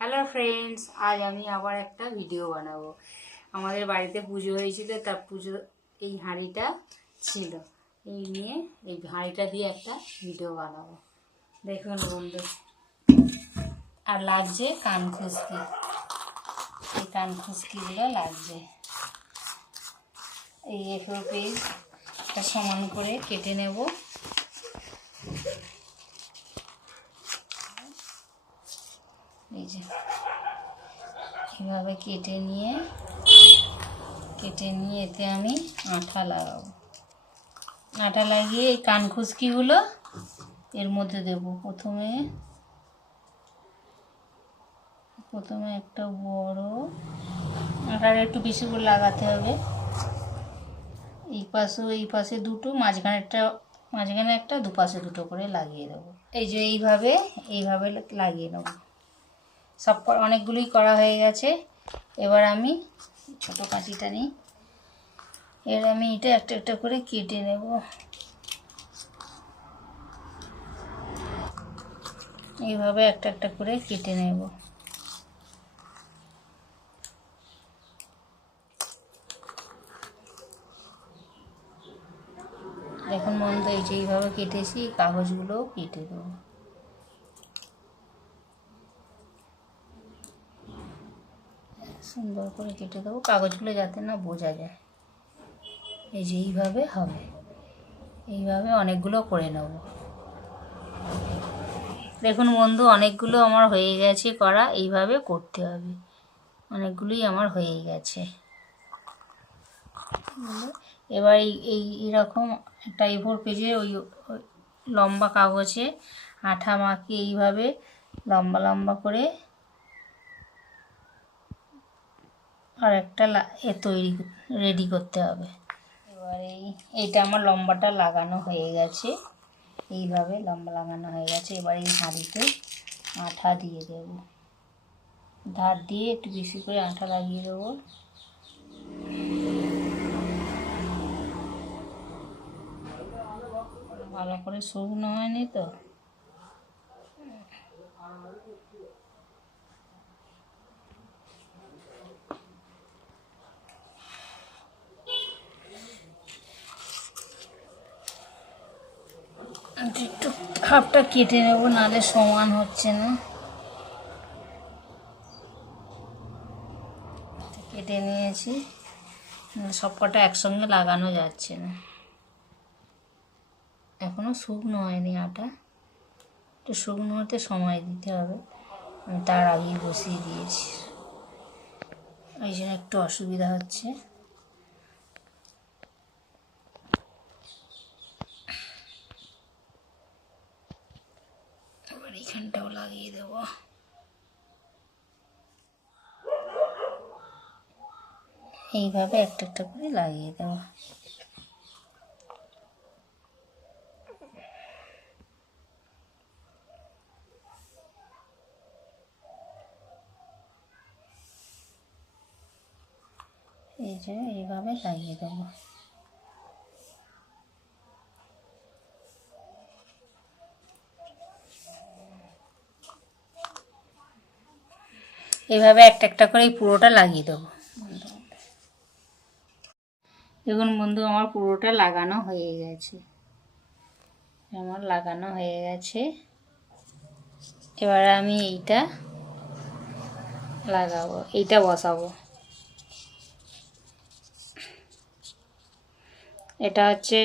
Hello friends, আজ আমি আবার একটা ভিডিও বানাবো। আমাদের বাড়িতে পুজো হয়েছিল, তার পুজো এই হাঁড়িটা ছিল, এই নিয়ে এই হাঁড়িটা দিয়ে একটা ভিডিও বানাবো। দেখুন বন্ধু, আর লাগছে কান খুশকি, এই কান খুশকিগুলো লাগছে। এই এফো পিস একটা সমান করে কেটে নেব। এই যে এভাবে কেটে নিয়ে এতে আমি আঠা লাগাবো। আঠা লাগিয়ে এই কান খুশকিগুলো এর মধ্যে দেব। প্রথমে একটা বড় আঠাটা একটু বেশি করে লাগাতে হবে। এই পাশে দুটো, মাঝখানে একটা, দুপাশে দুটো করে লাগিয়ে দেবো। এই যে এইভাবে লাগিয়ে নেব। সব অনেকগুলোই করা হয়ে গেছে। এবার আমি ছোটো কাঁচিটা নিই, এবার আমি এটা একটা একটা করে কেটে নেব। এইভাবে একটা একটা করে কেটে নেব। দেখুন বন্ধু, এই যে এইভাবে কেটেছি, কাগজগুলোও কেটে দেবো। সুন্দর করে কেটে দেবো, কাগজগুলো যাতে না বোঝা যায়। এই যে এইভাবে হবে, এইভাবে অনেকগুলো করে নেব। দেখুন বন্ধু, অনেকগুলো আমার হয়ে গেছে করা। এইভাবে করতে হবে, অনেকগুলোই আমার হয়ে গেছে। এবার এইরকম একটা A4 পেজে ওই লম্বা কাগজে আঠা মাখিয়ে এইভাবে লম্বা লম্বা করে আর একটা রেডি করতে হবে। এবার এইটা আমার লম্বাটা লাগানো হয়ে গেছে, এইভাবে লম্বা লাগানো হয়ে গেছে। এবার এই হাঁড়িতে আঠা দিয়ে দেব, ধার দিয়ে একটু বেশি করে আঠা লাগিয়ে দেবো। ভালো করে শুকনো হয়নি তো, একটু হাফটা কেটে নেবো, নাহলে সমান হচ্ছে না। কেটে নিয়েছি, সব কটা একসঙ্গে লাগানো যাচ্ছে না। এখনো শুকনো হয়নি আটা, একটু শুকনো হতে সময় দিতে হবে। আমি তার আগেই বসিয়ে দিয়েছি, এই জন্য একটু অসুবিধা হচ্ছে। এবার এইখানটাও লাগিয়ে দেবো। এইভাবে একটা একটা করে লাগিয়ে দেবো। এই যে এইভাবে লাগিয়ে দেবো। এইভাবে একটা একটা করে পুরোটা লাগিয়ে দেবো। দেখুন বন্ধু, আমার পুরোটা লাগানো হয়ে গেছে, এবার আমি এইটা লাগাবো, এইটা বসাবো। এটা হচ্ছে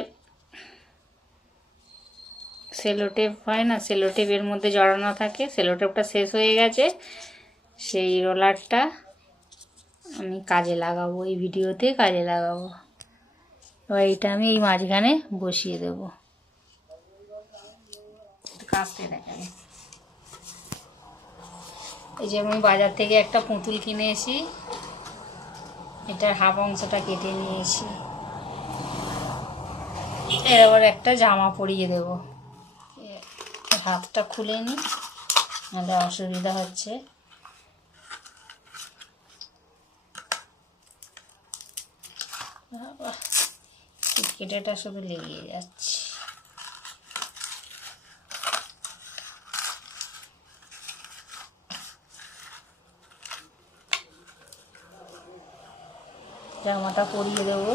সেলোটেপ, হয় না, সেলোটেপের মধ্যে জড়ানো থাকে। সেলোটেপটা শেষ হয়ে গেছে, সেই রোলারটা আমি কাজে লাগাবো, এই ভিডিওতে কাজে লাগাবো। এবার এইটা আমি এই মাঝখানে বসিয়ে দেবো। কাজতে দেখাবে। এই যে আমি বাজার থেকে একটা পুঁতুল কিনে এসি, এটার হাফ অংশটা কেটে নিয়েছি। এর আবার একটা জামা পরিয়ে দেবো, হাতটা খুলে নিই, নাহলে অসুবিধা হচ্ছে। কেটেটা শুধু লেগে যাচ্ছে। জামাটা পরিয়ে দেবো।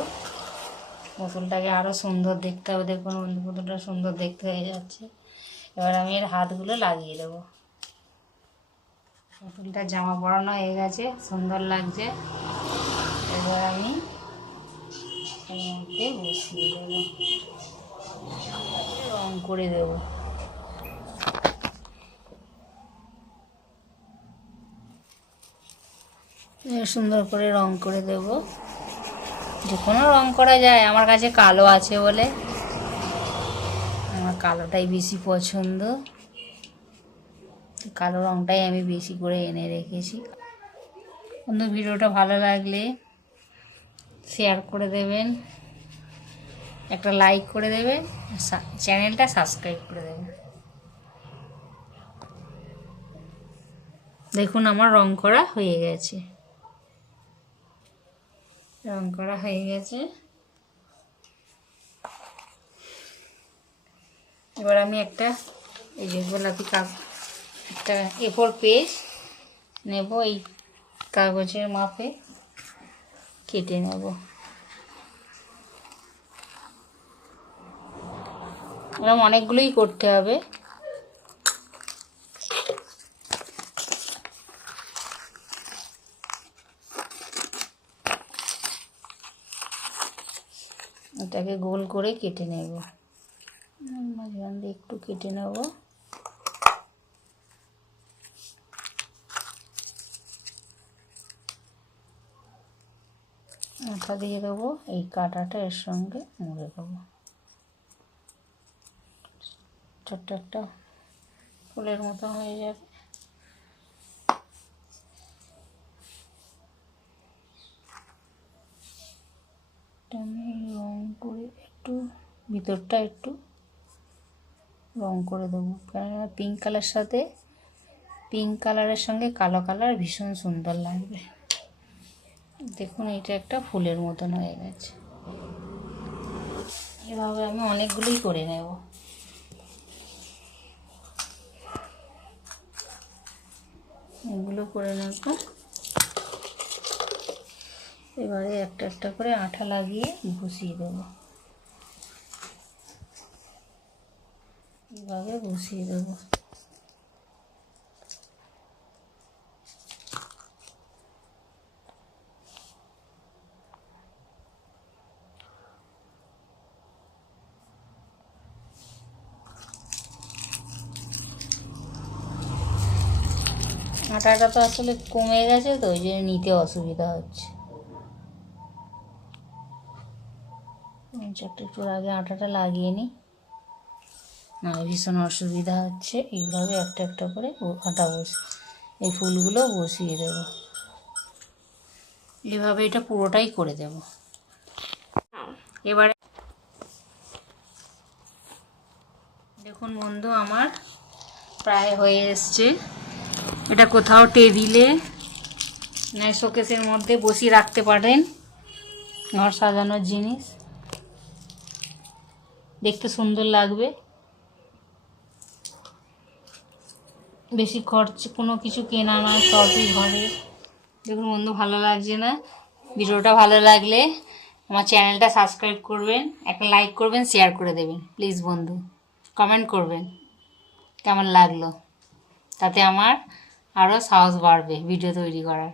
পুতুলটাকে আরও সুন্দর দেখতে হবে। দেখুন পুতুলটা সুন্দর দেখতে হয়ে যাচ্ছে। এবার আমি এর হাতগুলো লাগিয়ে দেবো। পুতুলটা জামা পরানো হয়ে গেছে, সুন্দর লাগছে। এবার আমি এর মধ্যে বসিয়ে দেবো, রং করে দেবো। সুন্দর করে রং করে দেব। যে কোনো রং করা যায়, আমার কাছে কালো আছে বলে আমার কালোটাই বেশি পছন্দ। কালো রংটাই আমি বেশি করে এনে রেখেছি। বন্ধু, ভিডিওটা ভালো লাগলে শেয়ার করে দেবেন, একটা লাইক করে দেবেন, চ্যানেলটা সাবস্ক্রাইব করে দেবেন। দেখুন আমার রং করা হয়ে গেছে। রং করা হয়ে গেছে। এবার আমি একটা এই যে গোলাপি একটা A4 পেজ নেব, এই কাগজের মাপে কেটে নেব। এরকম অনেকগুলোই করতে হবে। এটাকে গোল করে কেটে নেব, মাঝখান দিয়ে একটু কেটে নেব। আঠা দিয়ে দেবো, এই কাঁটাটা এর সঙ্গে মুড়ে দেবো। ছোট্ট একটা ফুলের মতো হয়ে যাবে। আমি রং করে একটু ভিতরটা একটু রং করে দেবো, কেননা পিঙ্ক কালার সাথে পিঙ্ক কালারের সঙ্গে কালো কালার ভীষণ সুন্দর লাগবে। দেখুন এটা একটা ফুলের মতন হয়ে গেছে। এভাবে আমি অনেকগুলোই করে নেব। এগুলো করে নেব। এবারে একটা একটা করে আঠা লাগিয়ে বসিয়ে দেবো। এভাবে বসিয়ে দেবো। আটাটা তো আসলে কমে গেছে, তো ওই জন্য নিতে অসুবিধা হচ্ছে। একটু আগে আটাটা লাগিয়ে নিই, না ভীষণ অসুবিধা হচ্ছে। এইভাবে একটা একটা করে আটা এই ফুলগুলো বসিয়ে দেব। এইভাবে এটা পুরোটাই করে দেব। এবারে দেখুন বন্ধু, আমার প্রায় হয়ে এসছে। এটা কোথাও টেবিলে শোকেসের মধ্যে বসিয়ে রাখতে পারেন, ঘর সাজানোর জিনিস, দেখতে সুন্দর লাগবে। বেশি খরচ কোনো কিছু কেনা নয়, সবই ঘরে। দেখুন বন্ধু, ভালো লাগছে না? ভিডিওটা ভালো লাগলে আমার চ্যানেলটা সাবস্ক্রাইব করবেন, একটা লাইক করবেন, শেয়ার করে দেবেন প্লিজ বন্ধু। কমেন্ট করবেন কেমন লাগলো, তাতে আমার আরও সাহস বাড়বে ভিডিও তৈরি করার।